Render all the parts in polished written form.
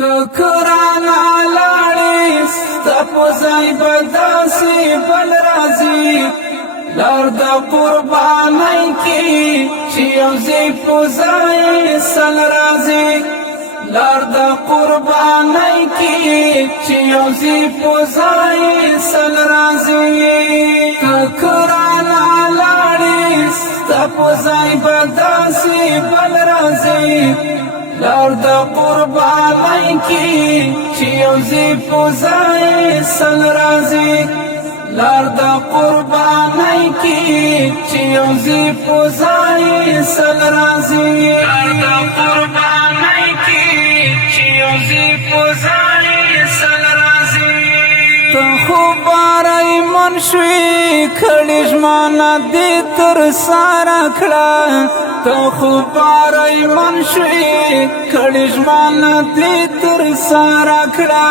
تکرانا لاړې ستا په ځای به داسې بل راځي لار د قربانۍ کې چې یو ځای په ځای سل راځي لار د قربانۍ کې چې یو ځای په ځای سل راځي تکرانا لاړې ستا په ځای به داسې بل راځي لار د قربانۍ کې چې یو ځای په ځای سل راځي لار د قربانۍ کې چې یو ځای په ځای سل راځي لار د قربانۍ کې چې یو ځای په ځای سل راځي ته خو بارای من شوي کړي ژمنه دې تر سره کړه ته خو بارای من شوي کړي ژمنه دې تر سره کړه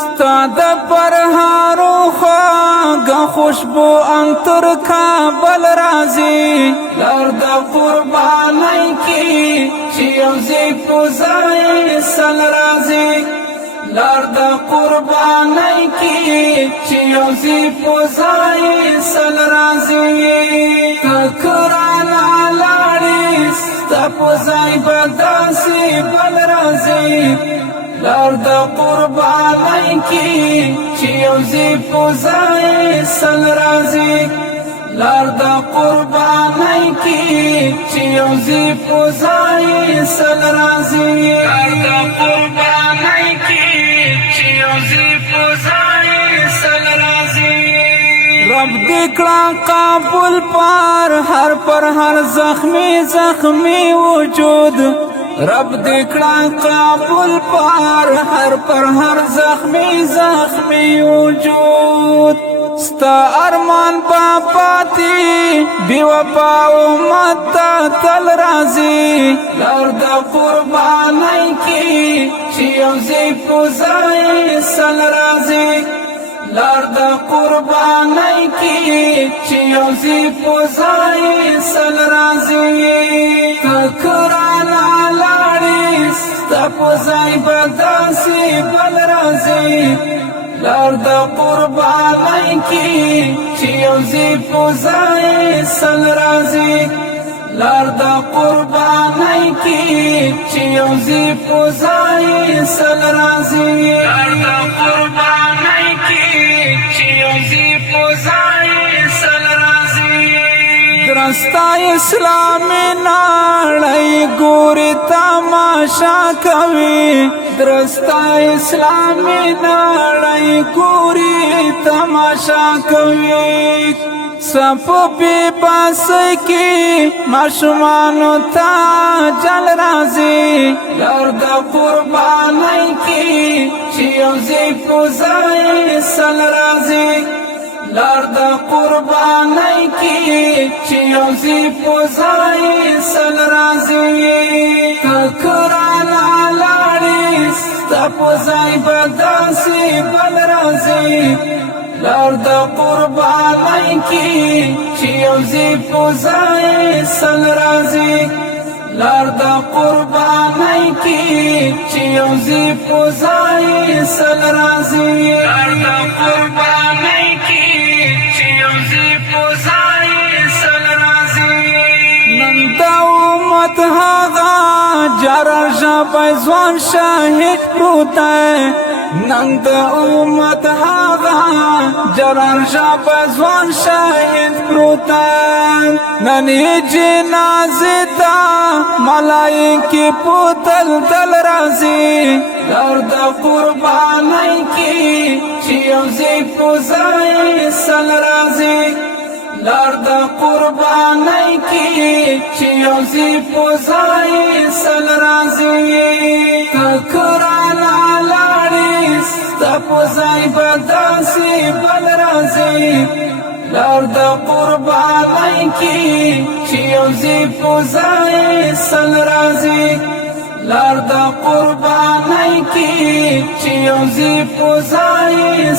ستا د پرهارو خواږه خوشبو انتر کابل راځي لار د قربانۍ کې چې یو ځای په ځای سل راځي لار د قربانۍ کې چې یو ځای په ځای سل راځي تکرانا لاړې ستا په ځای به داسې بل راځي لار د قربانۍ کې چې یو ځای په ځای سل راځي لار د قربانۍ کې چې یو ځای په ځای سل راځي لار د قربانۍ کې چې یو ځای په ځای سل راځي رب دې کړه قبول پر هر زخمی زخمی وجود رب دې کړه قبول پر هر زخمی زخمی وجود ستا ارمان باپاتی بی وفا امت تل راځي لار د قربانۍ کې چې یو ځای په ځای سل راځي لار د قربانۍ کې چې یو ځای په ځای سل راځي تکرانا لاړې ستا په ځای به داسې بل راځي لار د قربانۍ کې چې یو ځای په ځای سل راځي لار د قربانۍ کې چې یو ځای په ځای سل راځي لار د قربانۍ کې چې یو ځای په ځای سل راځي درستا اسلامي نړۍ ګوري تماشا کوي درستا اسلامي نړۍ ګوري تماشا کوي سپ بی باس کی ماشومانو تا جل راځي لار د قربانۍ کې چې یو ځای په ځای سل راځي لار د قربانۍ کې چې یو ځای په ځای سل راځي تکرانا لاړې ستا په ځای به داسې بل راځي لار د قربانۍ کې چې یو ځای په ځای سل راځي لار د قربانۍ کې چې یو ځای په ځای سل راځي لار د قربانۍ کې چې یو ځای په ځای سل راځي نن د امت هغه جره ژبه ځوان شاهد پروت دی نن د امت هغه جران ژبه ځوان شاهد پروت دی نن یې جنازې ته ملایکې په دلدل راځي لار د قربانۍ کې چې یو ځای په ځای سل راځي لار د قربانۍ کې چې یو ځای په ځای سل راځي تکرانا لاړې ستا په ځای به داسې بل راځي لار د قربانۍ کې چې یو ځای په ځای سل راځي لار د قربانۍ کې چې یو ځای په ځای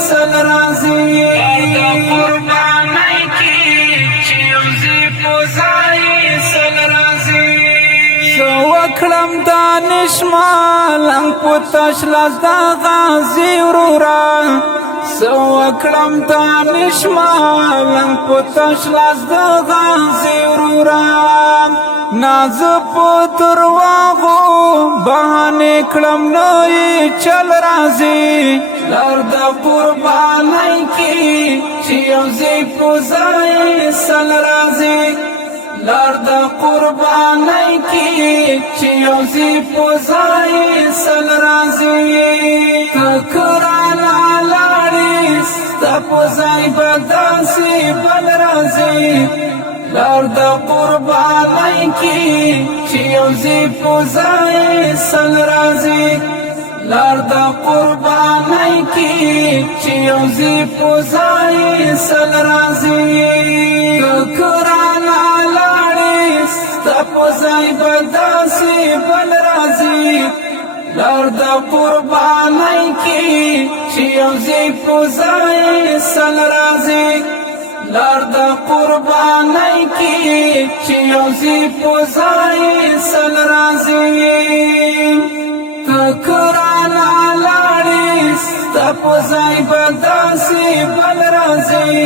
سل راځي لار د قربانۍ کې چې یو ځای په ځای سل راځي کړم دانشمل پتش لاس دا غازی ورورا سو کړم دانشمل پتش لاس دا غازی ورورا ناز پتر واغو بهانه کړم نوې چل راځي لار د قربانای کی چې یو زی پوزای سل راځي لار د قربانای کی چې یو زی پوزای سل راځي تکران لاړې ستا پوزای بداسي بل راځي لار د قربانای کی چې یو زی پوزای سل راځي لار د قربانای کی چې یو زی پوزای سل راځي کړه لاړې ستا پوزای بداسي بل راځي لار د قربانای کی چې یو زی پوزای سل راځي لار د قربانای کی چې یو زی پوزای سل راځي تکران لاړې ستا پوزای بداسي بل راځي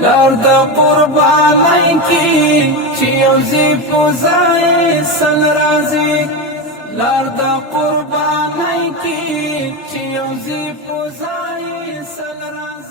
لار د قربانای کی چې یو زی پوزای سل راځي لار د قربانای کی چې یو زی پوزای سل راځي